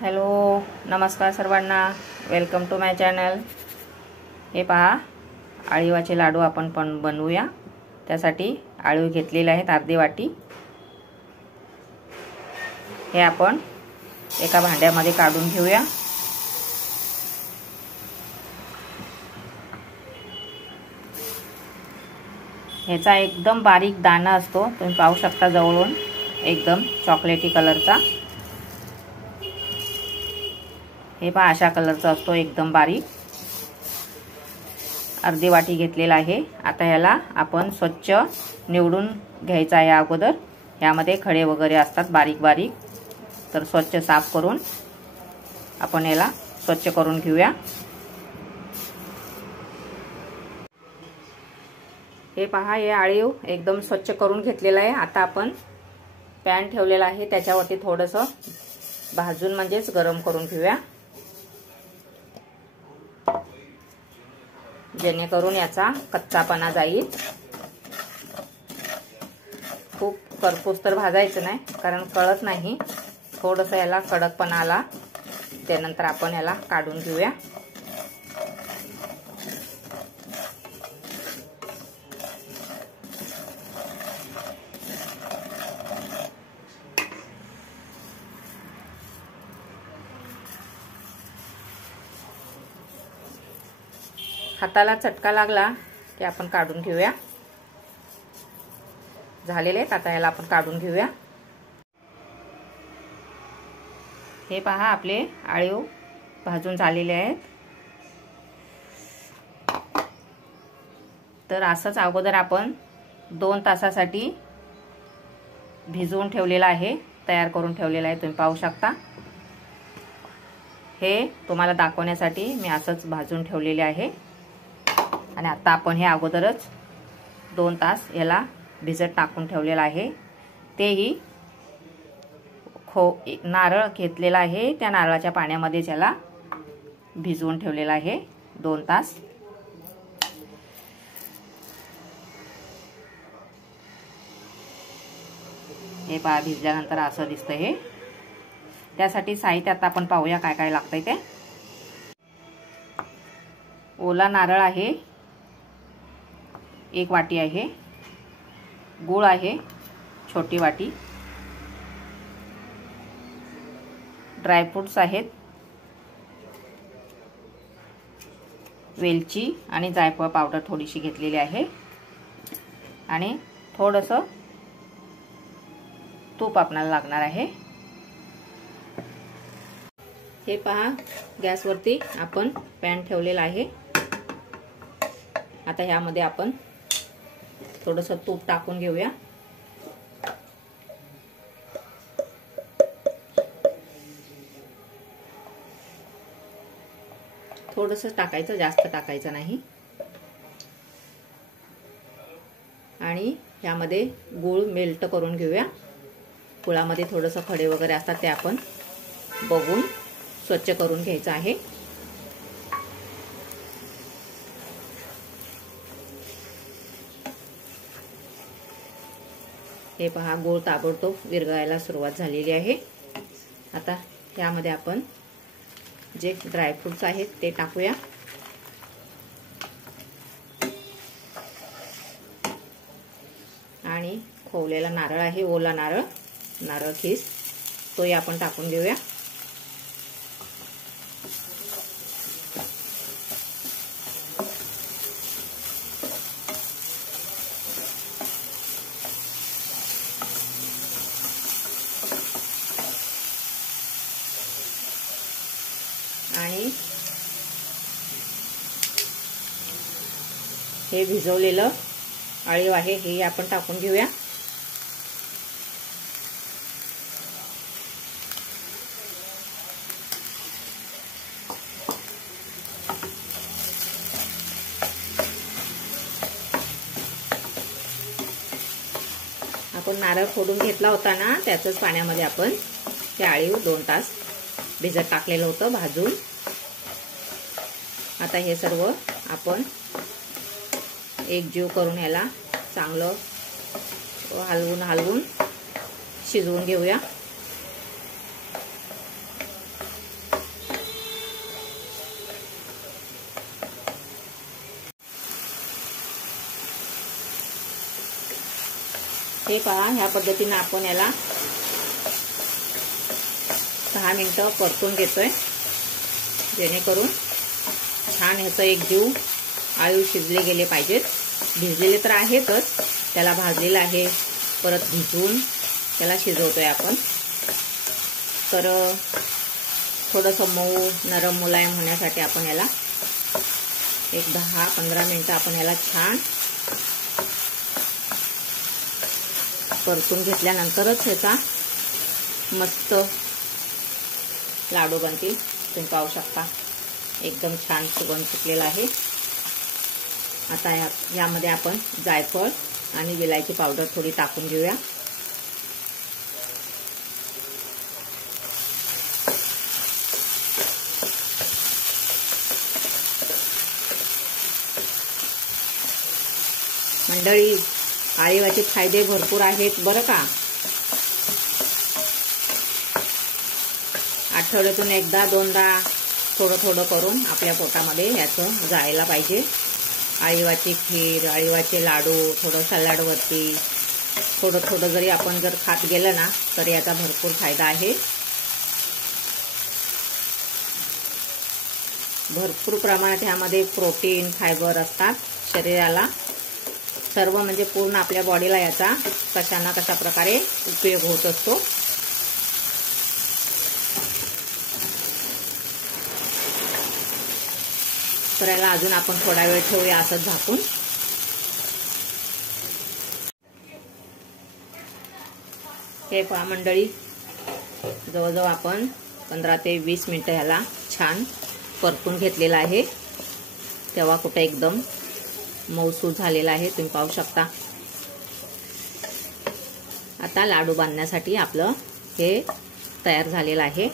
Hello, नमस्कार सर्वांना, welcome to my channel. हे पहा, आळीवाचे लाडू आपण पण बनवूया। त्यासाठी आळू घेतलेले आहेत अर्धी वाटी। हे आपण एका भांड्यामध्ये काढून घेऊया। ह्याचा एकदम बारीक दाणा असतो, तुम्ही पाहू शकता जवळून, एकदम चॉकलेटी कलरचा। हे पहा, अशा कलरचा असतो, एकदम बारीक। अर्धी वाटी घेतलेला आहे। आता याला आपण स्वच्छ निवडून घ्यायचा आहे अगोदर। यामध्ये खडे वगैरे असतात बारीक बारीक, तर स्वच्छ साफ करून आपण याला स्वच्छ करून घेऊया। हे पहा, हे आळीव एकदम स्वच्छ करून घेतलेला आहे। आता आपण पॅन ठेवलेला आहे, त्याच्यावरती थोडंसं भाजून म्हणजेच गरम करून घेऊया, जेणेकरून याचा कच्चापणा जाईल। खूप करपूस तर भाजायचं नाही, कारण कळत नाही। थोडंसं याला कडकपणा आला त्यानंतर आपण याला काढून घेऊया। हाताला चटका लागला की आपण काढून घेऊया। झालेले आहेत, आता याला आपण काढून घेऊया। हे पहा, आपले आळीव भाजून झालेले आहेत। तर असंच अगोदर आपण 2 तासासाठी भिजवून ठेवलेला आहे, तयार करून ठेवलेला आहे, तुम्ही पाहू शकता। हे तुम्हाला दाखवण्यासाठी मी असंच भाजून ठेवलेले आहे। आणि आता आपण हे अगोदरच 2 तास याला भिजत टाकून ठेवलेला आहे। तेही नारळ घेतलेला आहे, त्या नारळाच्या पाण्यामध्येच याला भिजवून ठेवलेला आहे 2 तास। हे पहा, भिजल्यानंतर असं दिसतं हे। त्यासाठी साहित्य आता आपण पाहूया काय काय लागतंय ते। ओला नारळ आहे 1 वाटी आहे, गूळ आहे छोटी वाटी, ड्रायफ्रूट्स आहेत, वेलची आणि जायफळ पावडर थोडीशी घेतलेली आहे, आणि थोडंसं तूप आपल्याला लागणार आहे। हे पहा, गॅसवरती आपण पॅन ठेवलेला आहे। आता ह्यामध्ये आपण थोडंसं तूप टाकून घेऊया। थोडंसं टाकायचं, जास्त टाकायचं नाही। आणि ह्यामध्ये गूळ मेल्ट करून घेऊया। गुळामध्ये थोडंसं खडे वगैरे असतात, ते आपण बघून स्वच्छ करून घ्यायचं आहे। हे पहा, गूळ ताबडतोब विरघळायला सुरुवात झालेली आहे। आता यामध्ये आपण जे ड्रायफ्रुट्स आहेत ते टाकूया। आणि खोवलेला नारळ आहे, ओला नारळ, नारळ खीस, तोही आपण टाकून घेऊया। आणि हे भिजवलेलं आळीव आहे, हे आपण टाकून घेऊया। आपण नारळ फोडून घेतला होता ना, त्याचंच पाण्यामध्ये आपण हे आळीव 2 तास भिजत टाकलेलं होतं भाजून। आता हे सर्व आपण एकजीव करून याला चांगलं हलवून शिजवून घेऊया। हे पहा, ह्या पद्धतीने आपण याला 6 मिनिटं परतून घेतोय, जेणेकरून छान ह्याचं एक जीव आळू शिजले गेले पाहिजेत. भिजलेले तर आहेतच, त्याला भाजलेलं आहे, परत भिजवून त्याला शिजवतोय आपण. तर थोडंसं मऊ नरम मुलायम होण्यासाठी आपण याला एक 10-15 मिनिटं आपण याला छान परतून घेतल्यानंतरच ह्याचा मस्त लाडू बनतील. तुम्ही पाहू शकता एकदम छान सुगंध सुटलेला आहे. आता यामध्ये आपण जायफळ आणि विलायची पावडर थोडी टाकून घेऊया. मंडळी, आळीवाचे फायदे भरपूर आहेत बरं का. आठवड्यातून एकदा दोनदा थोडं थोडं करून आपल्या पोटामध्ये याचं जायला पाहिजे. आळीवाची खीर, आळीवाचे लाडू, थोडं सलाडवरती थोडं थोडं जरी आपण जर खात गेलं ना तर याचा भरपूर फायदा आहे. भरपूर प्रमाणात ह्यामध्ये प्रोटीन, फायबर असतात. शरीराला सर्व म्हणजे पूर्ण आपल्या बॉडीला याचा कशा ना कशा प्रकारे उपयोग होत असतो. तर याला अजून आपण थोडा वेळ ठेवूया असंच झाकून. हे पहा मंडळी, जवळजवळ आपण 15 ते 20 मिनिटं ह्याला छान परतून घेतलेला आहे. तेव्हा कुठे एकदम मऊसूत झालेला आहे, तुम्ही पाहू शकता. आता लाडू बांधण्यासाठी आपलं हे तयार झालेलं आहे.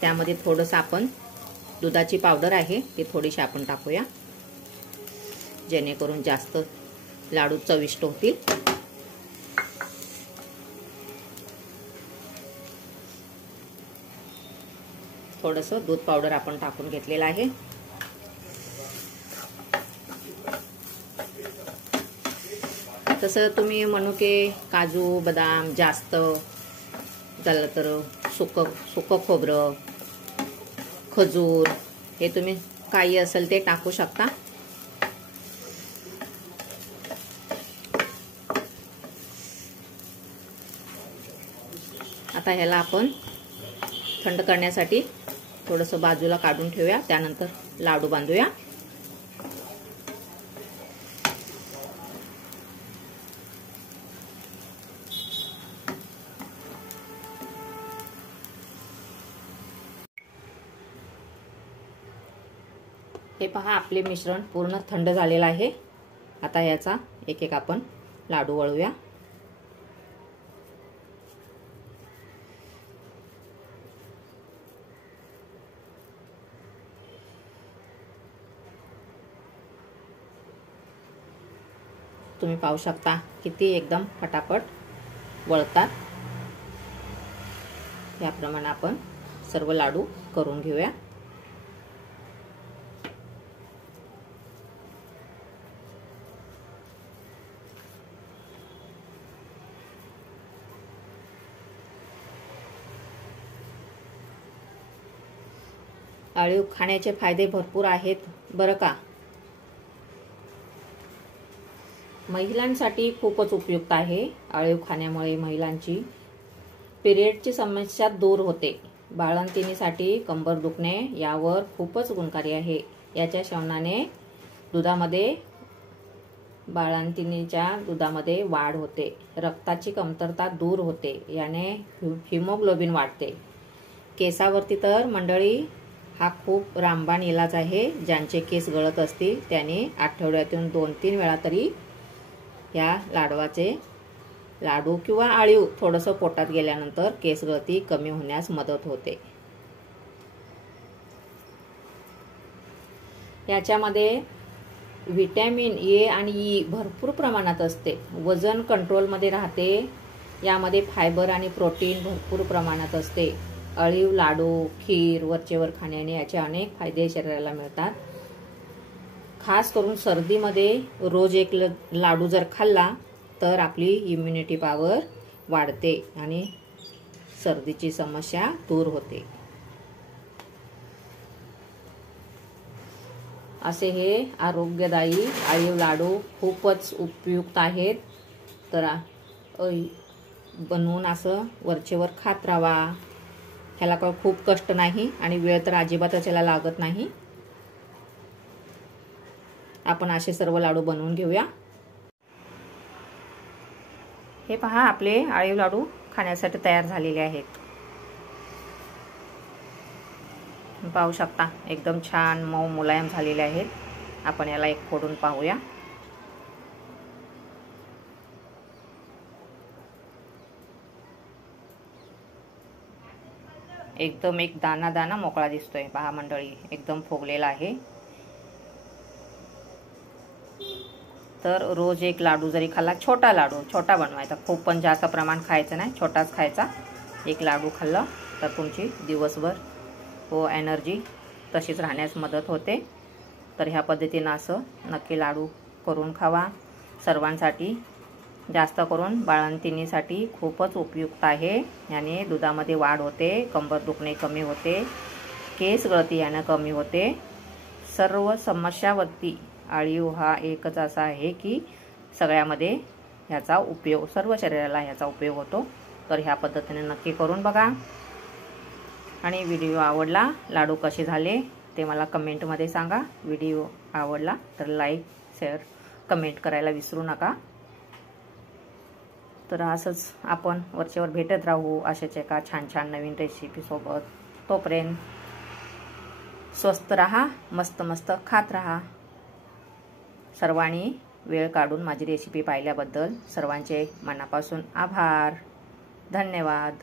त्यामध्ये थोडंसं आपण दुधाची पावडर आहे ती थोडीशी आपण टाकूया, जेणेकरून जास्त लाडू चविष्ट होतील. थोडंसं दूध पावडर आपण टाकून घेतलेलं आहे. तसं तुम्ही मनुके, काजू, बदाम जास्त झालं तर सुकं खोबरं, खजूर हे तुम्ही काही असेल ते टाकू शकता. आता ह्याला आपण थंड करण्यासाठी थोडंसं बाजूला काढून ठेवूया, त्यानंतर लाडू बांधूया. हे पहा, आपले मिश्रण पूर्ण थंड झालेलं आहे. आता याचा एक एक आपण लाडू वळूया. तुम्ही पाहू शकता किती एकदम फटाफट वळतात. याप्रमाणे आपण सर्व लाडू करून घेऊया. आळीव खाण्याचे फायदे भरपूर आहेत बरं का. महिलांसाठी खूपच उपयुक्त आहे. आळीव खाण्यामुळे महिलांची पिरियडची समस्या दूर होते. बाळंतिणीसाठी कंबर दुखणे यावर खूपच गुणकारी आहे. याच्या सेवनाने बाळंतिणीच्या दुधामध्ये वाढ होते. रक्ताची कमतरता दूर होते. याने हिमोग्लोबिन वाढते. केसावरती तर मंडळी हा खूप रामबाण इलाज आहे. ज्यांचे केस गळत असतील त्याने आठवड्यातून 2-3 वेळा तरी या लाडू किंवा आळीव थोडंसं पोटात गेल्यानंतर केस गळती कमी होण्यास मदत होते. याच्यामध्ये व्हिटॅमिन ए आणि ई भरपूर प्रमाणात असते. वजन कंट्रोलमध्ये राहते. यामध्ये फायबर आणि प्रोटीन भरपूर प्रमाणात असते. आळीव, लाडू, खीर वरचेवर खाण्याने याचे अनेक फायदे शरीराला मिळतात. खास करून सर्दीमध्ये रोज एक लाडू जर खाल्ला तर आपली इम्युनिटी पॉवर वाढते आणि सर्दीची समस्या दूर होते. असे हे आरोग्यदायी आळीव लाडू खूपच उपयुक्त आहेत. तर बनवून असं वरचेवर खात राहा. ह्याला काय खूप कष्ट नाही आणि वेळ तर अजिबातच याला लागत नाही. आपण असे सर्व लाडू बनवून घेऊया. हे पहा, आपले आळीव लाडू खाण्यासाठी तयार झालेले आहेत. पाहू शकता एकदम छान मऊ मुलायम झालेले आहेत. आपण याला एक फोडून पाहूया. एकदम एक दाना दाना मोकळा दिसतोय. पहा मंडळी, एकदम फुगलेला आहे. तर रोज एक लाडू जरी खाल्ला, छोटा लाडू छोटा बनवायचा, खूप पण जास्त प्रमाण खायचं नाही, छोटाच खायचा. एक लाडू खाल्ला तर तुमची दिवसभर एनर्जी तशीच राहण्यास मदत होते. तर ह्या पद्धतीनं असं नक्की लाडू करून खावा. सर्वांसाठी, जास्त करून बाळंतिणीसाठी खूपच उपयुक्त आहे. याने दुधामध्ये वाढ होते, कंबर दुखणे कमी होते, केस गळती यानं कमी होते. सर्व समस्यावरती आळीव हा एकच असा आहे की सगळ्यामध्ये ह्याचा उपयोग, सर्व शरीराला ह्याचा उपयोग होतो. तर ह्या पद्धतीने नक्की करून बघा. आणि व्हिडिओ आवडला, लाडू कसे झाले ते मला कमेंटमध्ये सांगा. व्हिडिओ आवडला तर लाईक, शेअर, कमेंट करायला विसरू नका. तर असंच आपण वरचेवर भेटत राहू अशाच एका छान छान नवीन रेसिपी सोबत. तोपर्यंत स्वस्त राहा, मस्त मस्त खात राहा. सर्वांनी वेळ काढून माझी रेसिपी पाहिल्याबद्दल सर्वांचे मनापासून आभार. धन्यवाद.